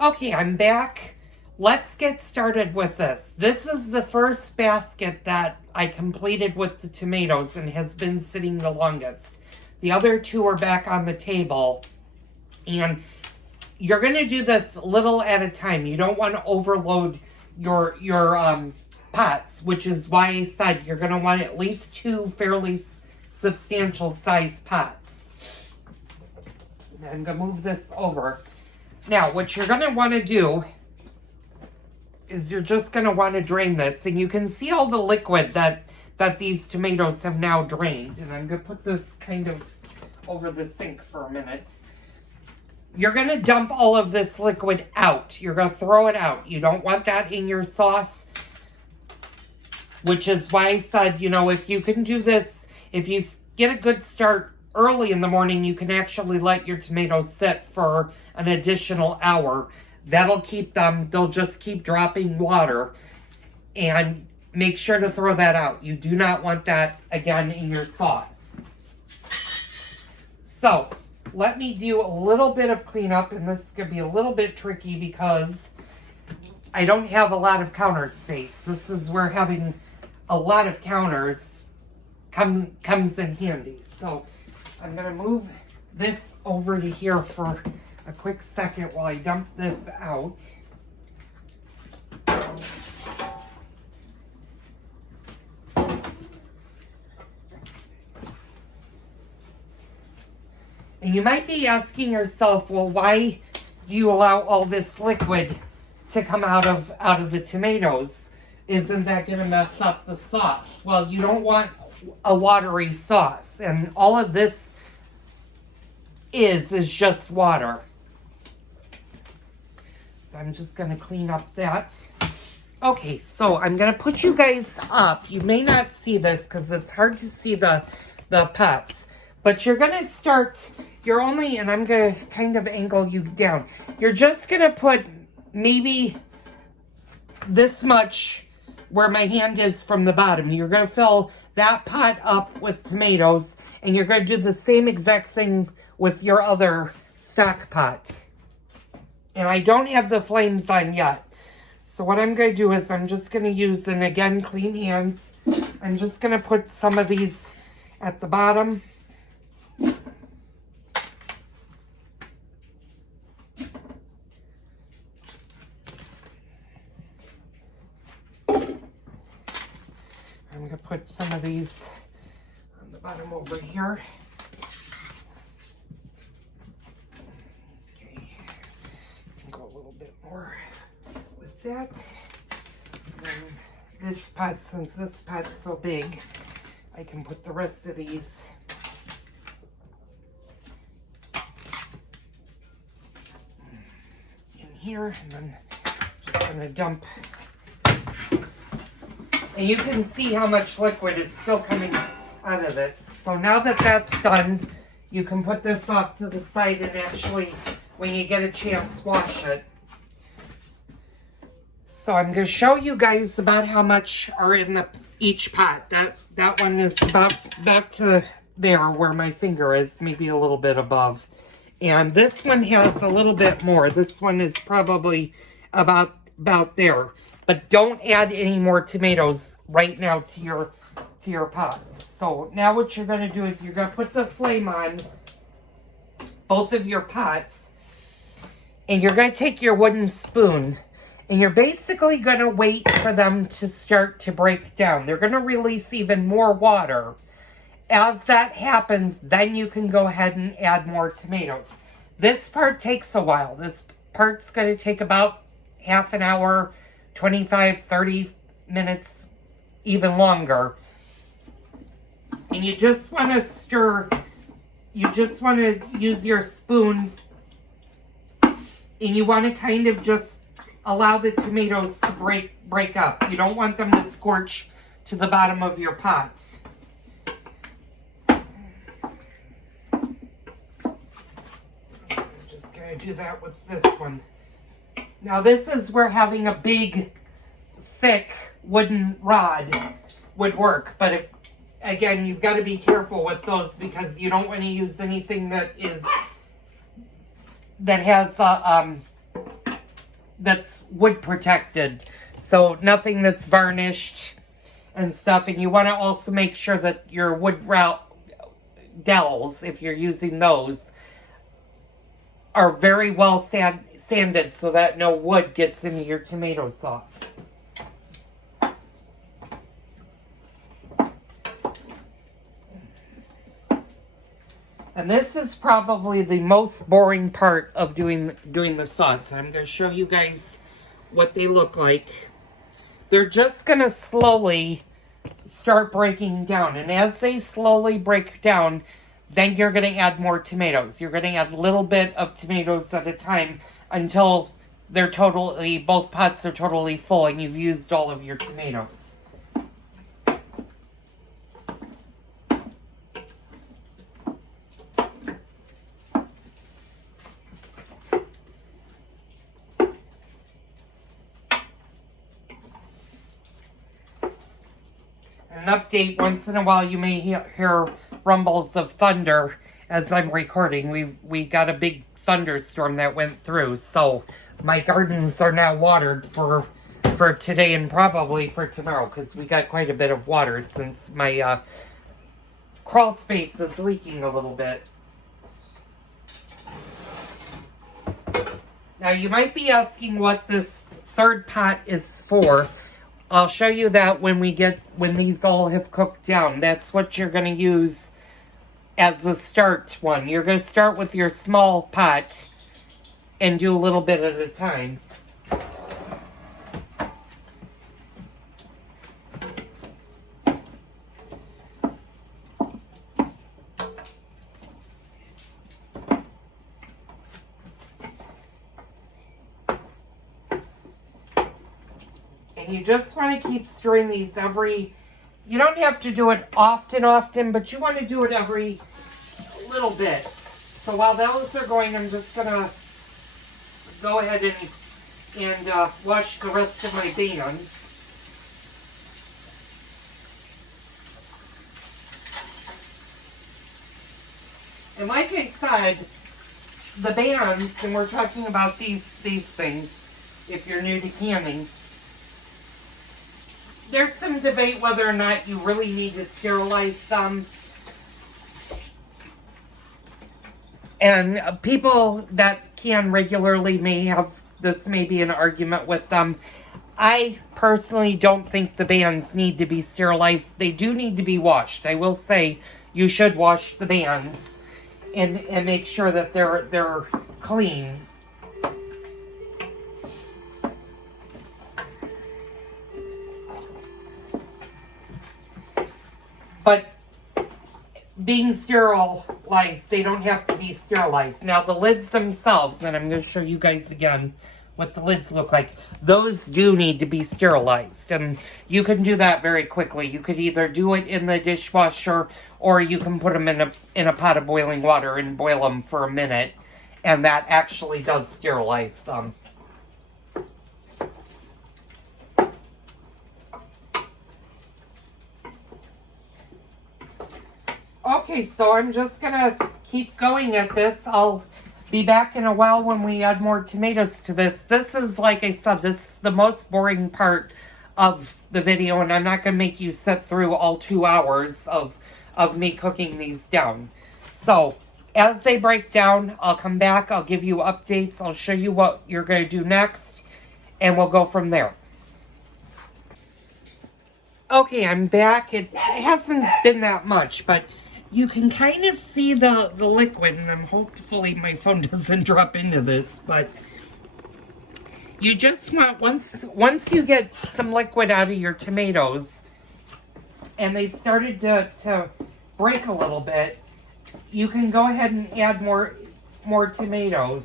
Okay, I'm back. Let's get started with this. This is the first basket that I completed with the tomatoes and has been sitting the longest. The other two are back on the table. And you're going to do this little at a time. You don't want to overload your pots, which is why I said you're going to want at least two fairly substantial size pots. I'm going to move this over. Now, what you're going to want to do is you're just going to want to drain this. And you can see all the liquid that these tomatoes have now drained. And I'm going to put this kind of over the sink for a minute. You're going to dump all of this liquid out. You're going to throw it out. You don't want that in your sauce. Which is why I said, you know, if you can do this, if you get a good start early in the morning, you can actually let your tomatoes sit for an additional hour. That'll keep them, they'll just keep dropping water. And make sure to throw that out. You do not want that again in your sauce. So, let me do a little bit of cleanup, and this is going to be a little bit tricky because I don't have a lot of counter space. This is where having a lot of counters comes in handy. So, I'm going to move this over to here for a quick second while I dump this out. And you might be asking yourself, well, why do you allow all this liquid to come out of the tomatoes? Isn't that going to mess up the sauce? Well, you don't want a watery sauce. And all of this is just water. So I'm just going to clean up that. Okay, so I'm going to put you guys up. You may not see this because it's hard to see the pots. But you're going to start, and I'm going to kind of angle you down. You're just going to put maybe this much where my hand is from the bottom. You're going to fill that pot up with tomatoes, and you're going to do the same exact thing with your other stock pot. And I don't have the flames on yet. So what I'm going to do is I'm just going to use, and again, clean hands. I'm just going to put some of these at the bottom. I'm going to put some of these on the bottom over here. Okay, go a little bit more with that. And this pot, since this pot's so big, I can put the rest of these in here, and then just going to dump. And you can see how much liquid is still coming out of this. So now that that's done, you can put this off to the side and actually, when you get a chance, wash it. So I'm going to show you guys about how much are in each pot. That one is about to there where my finger is, maybe a little bit above. And this one has a little bit more. This one is probably about there. But don't add any more tomatoes right now to your pots. So now what you're going to do is you're going to put the flame on both of your pots. And you're going to take your wooden spoon. And you're basically going to wait for them to start to break down. They're going to release even more water. As that happens, then you can go ahead and add more tomatoes. This part takes a while. This part's going to take about half an hour, 25, 30 minutes, even longer. And you just want to stir, you just want to use your spoon, and you want to kind of just allow the tomatoes to break up. You don't want them to scorch to the bottom of your pot. I'm just going to do that with this one. Now this is where having a big, thick wooden rod would work. But again, you've got to be careful with those because you don't want to use anything that has that's wood protected. So nothing that's varnished and stuff. And you want to also make sure that your wood dowels, if you're using those, are very well sanded so that no wood gets into your tomato sauce. And this is probably the most boring part of doing the sauce. I'm going to show you guys what they look like. They're just going to slowly start breaking down. And as they slowly break down, then you're going to add more tomatoes. You're going to add a little bit of tomatoes at a time until they're both pots are totally full and you've used all of your tomatoes. An update, once in a while you may hear rumbles of thunder as I'm recording. We got a big thunderstorm that went through, so my gardens are now watered for today and probably for tomorrow, because we got quite a bit of water since my crawl space is leaking a little bit. Now you might be asking what this third pot is for. I'll show you that when these all have cooked down. That's what you're going to use as the start one. You're going to start with your small pot and do a little bit at a time. You just want to keep stirring these you don't have to do it often, but you want to do it every little bit. So while those are going, I'm just going to go ahead and wash the rest of my beans. And like I said, the bands, and we're talking about these things, if you're new to canning, there's some debate whether or not you really need to sterilize them. And people that can regularly may be an argument with them. I personally don't think the bands need to be sterilized. They do need to be washed. I will say you should wash the bands and make sure that they're clean. But being sterilized, they don't have to be sterilized. Now the lids themselves, and I'm going to show you guys again what the lids look like. Those do need to be sterilized, and you can do that very quickly. You could either do it in the dishwasher, or you can put them in a pot of boiling water and boil them for a minute, and that actually does sterilize them. Okay, so I'm just gonna keep going at this. I'll be back in a while when we add more tomatoes to this. This is, like I said, this is the most boring part of the video, and I'm not gonna make you sit through all 2 hours of me cooking these down. So, as they break down, I'll come back, I'll give you updates, I'll show you what you're gonna do next, and we'll go from there. Okay, I'm back. It hasn't been that much, but you can kind of see the liquid, and hopefully my phone doesn't drop into this, but you just want, once you get some liquid out of your tomatoes, and they've started to break a little bit, you can go ahead and add more tomatoes.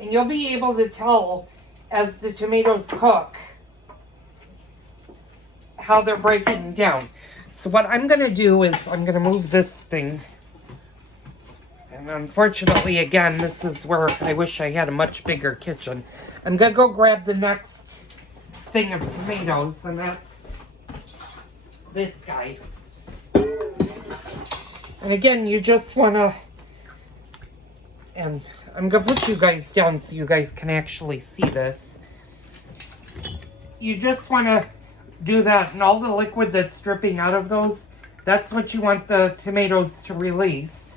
And you'll be able to tell as the tomatoes cook how they're breaking down. So what I'm going to do is I'm going to move this thing. And unfortunately, again, this is where I wish I had a much bigger kitchen. I'm going to go grab the next thing of tomatoes, and that's this guy. And again, you just want to And I'm gonna put you guys down so you guys can actually see this. You just want to do that, and all the liquid that's dripping out of those, that's what you want the tomatoes to release.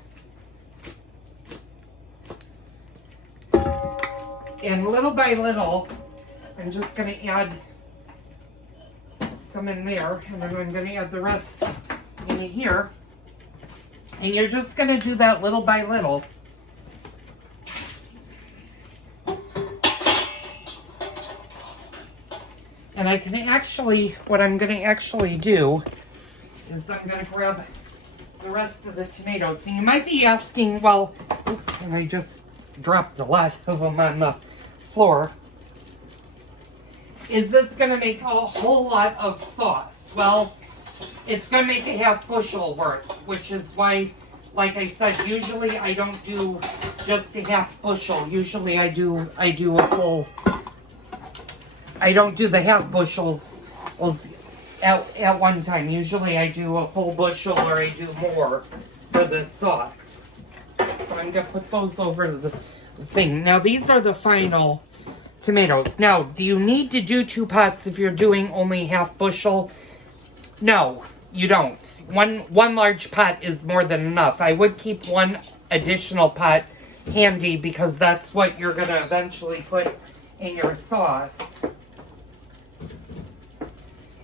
And little by little, I'm just going to add some in there, and then I'm going to add the rest in here. And you're just going to do that little by little. And I can actually, what I'm going to actually do is I'm going to grab the rest of the tomatoes. And you might be asking, well, and I just dropped a lot of them on the floor. Is this going to make a whole lot of sauce? Well, it's going to make a half bushel worth, which is why, like I said, usually I don't do just a half bushel. Usually I do a full. I don't do the half bushels at one time. Usually I do a full bushel, or I do more for the sauce. So I'm going to put those over the thing. Now these are the final tomatoes. Now, do you need to do 2 pots if you're doing only half bushel? No, you don't. One large pot is more than enough. I would keep 1 additional pot handy because that's what you're going to eventually put in your sauce.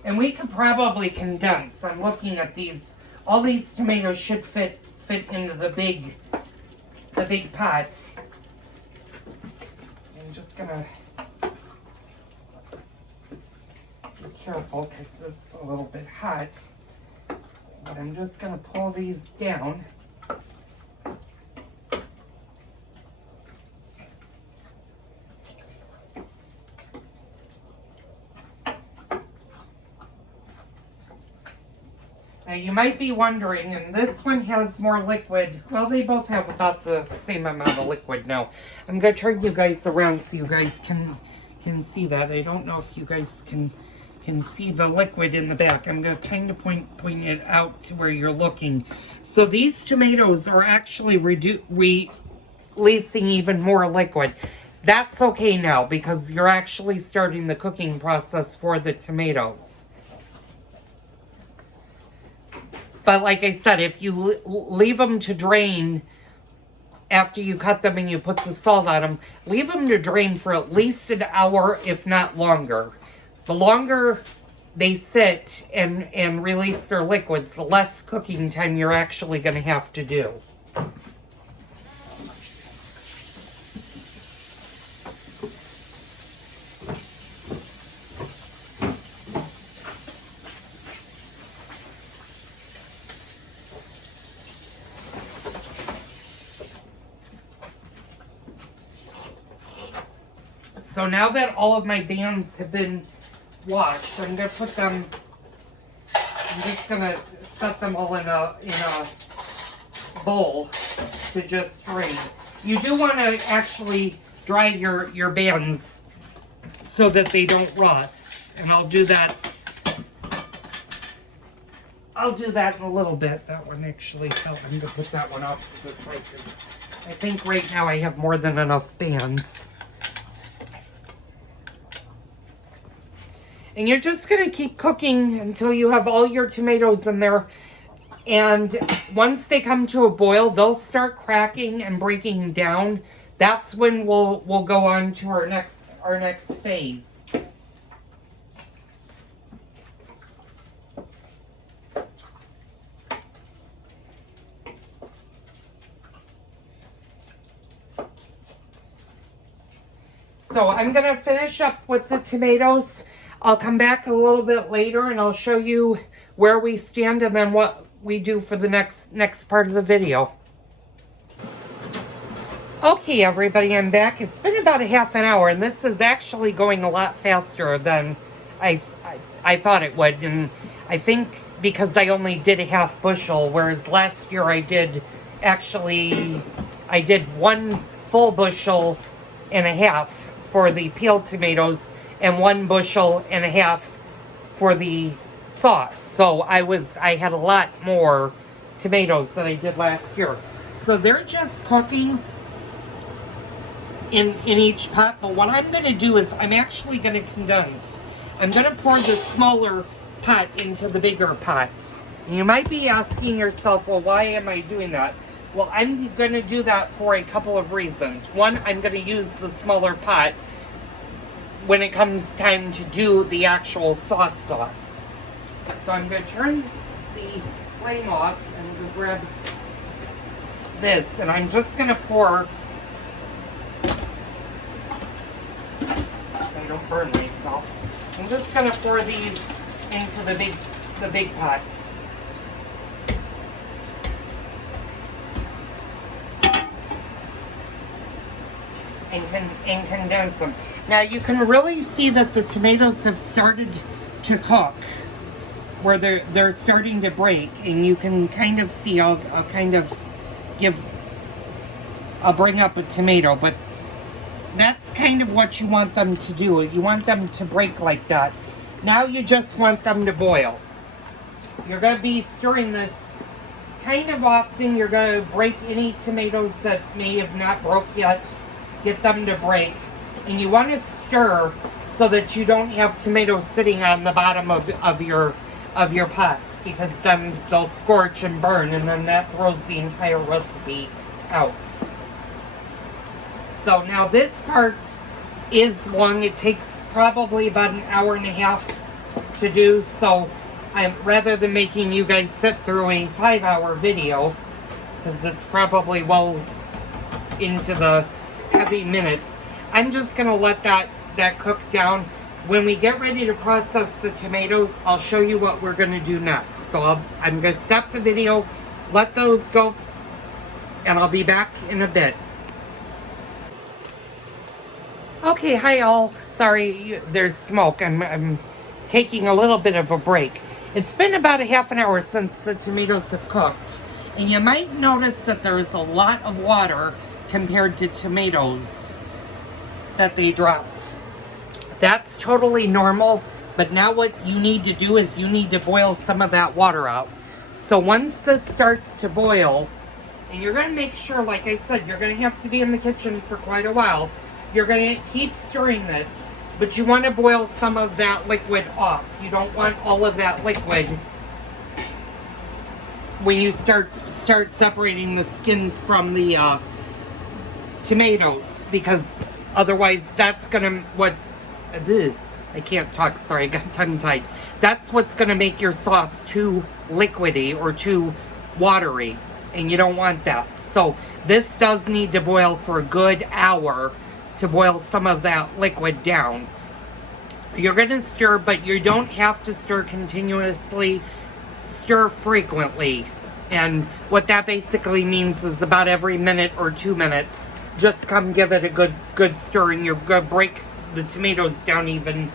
And we could probably condense. I'm looking at these. All these tomatoes should fit into the big pot. I'm just gonna be careful because this is a little bit hot. But I'm just gonna pull these down. Now you might be wondering, and this one has more liquid. Well, they both have about the same amount of liquid now. I'm going to turn you guys around so you guys can see that. I don't know if you guys can see the liquid in the back. I'm going to kind of point it out to where you're looking. So these tomatoes are actually releasing even more liquid. That's okay now because you're actually starting the cooking process for the tomatoes. But like I said, if you leave them to drain after you cut them and you put the salt on them, leave them to drain for at least an hour, if not longer. The longer they sit and release their liquids, the less cooking time you're actually going to have to do. So now that all of my bands have been washed, I'm going to put them, I'm just going to set them all in a bowl to just drain. You do want to actually dry your bands so that they don't rust. And I'll do that in a little bit. That one actually fell. I'm going to put that one off to the side because I think right now I have more than enough bands. And you're just going to keep cooking until you have all your tomatoes in there. And once they come to a boil, they'll start cracking and breaking down. That's when we'll go on to our next phase. So I'm going to finish up with the tomatoes. I'll come back a little bit later and I'll show you where we stand and then what we do for the next part of the video. Okay, everybody, I'm back. It's been about a half an hour and this is actually going a lot faster than I thought it would. And I think because I only did a half bushel, whereas last year I did 1 full bushel and a half for the peeled tomatoes and 1 bushel and a half for the sauce. So I had a lot more tomatoes than I did last year. So they're just cooking in each pot. But what I'm going to do is I'm actually going to condense. I'm going to pour the smaller pot into the bigger pot. And you might be asking yourself, well, why am I doing that? Well, I'm going to do that for a couple of reasons. One, I'm going to use the smaller pot when it comes time to do the actual sauce. So I'm going to turn the flame off and I'm going to grab this, and I'm just going to pour, so I don't burn myself. I'm just going to pour these into the big pots. And condense them. Now you can really see that the tomatoes have started to cook, where they're starting to break, and you can kind of see. I'll bring up a tomato, but that's kind of what you want them to do. You want them to break like that. Now you just want them to boil. You're going to be stirring this kind of often. You're going to break any tomatoes that may have not broke yet. Get them to break. And you want to stir so that you don't have tomatoes sitting on the bottom of your pot, because then they'll scorch and burn, and then that throws the entire recipe out. So now this part is long. It takes probably about an hour and a half to do, so rather than making you guys sit through a 5-hour video, because it's probably well into the heavy minutes, I'm just going to let that cook down. When we get ready to process the tomatoes, I'll show you what we're going to do next. So I'm going to stop the video, let those go, and I'll be back in a bit. Okay, hi all. Sorry, there's smoke. I'm taking a little bit of a break. It's been about a half an hour since the tomatoes have cooked, and you might notice that there's a lot of water compared to tomatoes that they dropped. That's totally normal, but now what you need to do is you need to boil some of that water out. So once this starts to boil, and you're going to make sure, like I said, you're going to have to be in the kitchen for quite a while. You're going to keep stirring this, but you want to boil some of that liquid off. You don't want all of that liquid when you start separating the skins from the tomatoes, because otherwise that's gonna I can't talk, sorry, I got tongue-tied. That's what's gonna make your sauce too liquidy or too watery, and you don't want that. So this does need to boil for a good hour to boil some of that liquid down. You're gonna stir, but you don't have to stir continuously. Stir frequently, and what that basically means is about every minute or 2 minutes, just come give it a good stir, and you're gonna break the tomatoes down even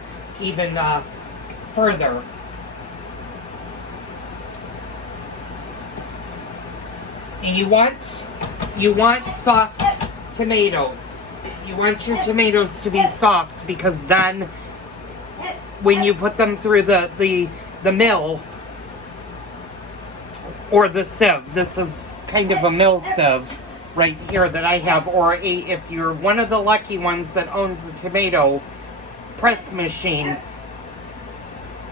further. And you want soft tomatoes. You want your tomatoes to be soft, because then when you put them through the mill or the sieve, this is kind of a mill sieve right here that I have, or if you're one of the lucky ones that owns a tomato press machine,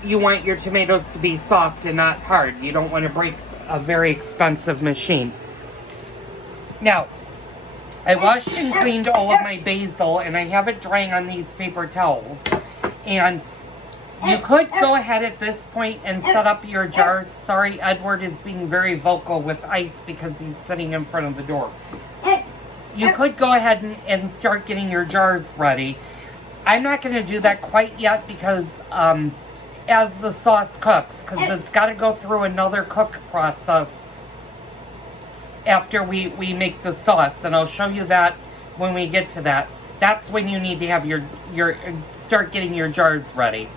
you want your tomatoes to be soft and not hard. You don't want to break a very expensive machine. Now, I washed and cleaned all of my basil, and I have it drying on these paper towels. And you could go ahead at this point and set up your jars. Sorry, Edward is being very vocal with ice because he's sitting in front of the door. You could go ahead and start getting your jars ready. I'm not going to do that quite yet, because as the sauce cooks, because it's got to go through another cook process after we make the sauce, and I'll show you that when we get to that. That's when you need to have your start getting your jars ready.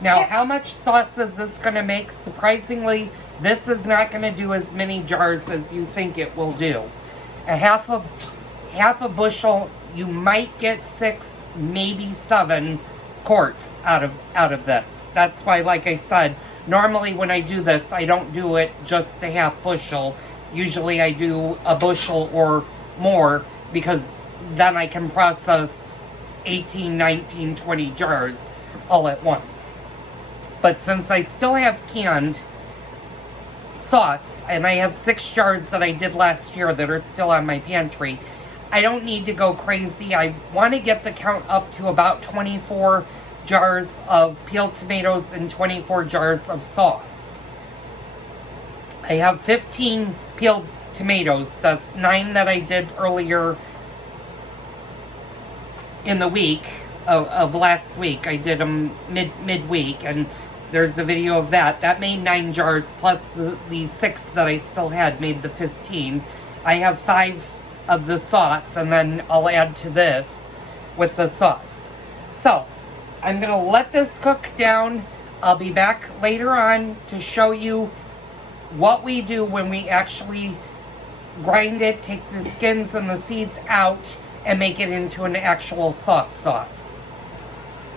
Now, how much sauce is this going to make? Surprisingly, this is not going to do as many jars as you think it will do. A half a bushel, you might get 6, maybe 7 quarts out of this. That's why, like I said, normally when I do this, I don't do it just a half bushel. Usually I do a bushel or more, because then I can process 18, 19, 20 jars all at once. But since I still have canned sauce, and I have 6 jars that I did last year that are still on my pantry, I don't need to go crazy. I want to get the count up to about 24 jars of peeled tomatoes and 24 jars of sauce. I have 15 peeled tomatoes. That's 9 that I did earlier in the week of last week. I did them midweek, and there's a video of that. That made 9 jars, plus the 6 that I still had made the 15. I have 5 of the sauce, and then I'll add to this with the sauce. So, I'm going to let this cook down. I'll be back later on to show you what we do when we actually grind it, take the skins and the seeds out, and make it into an actual sauce.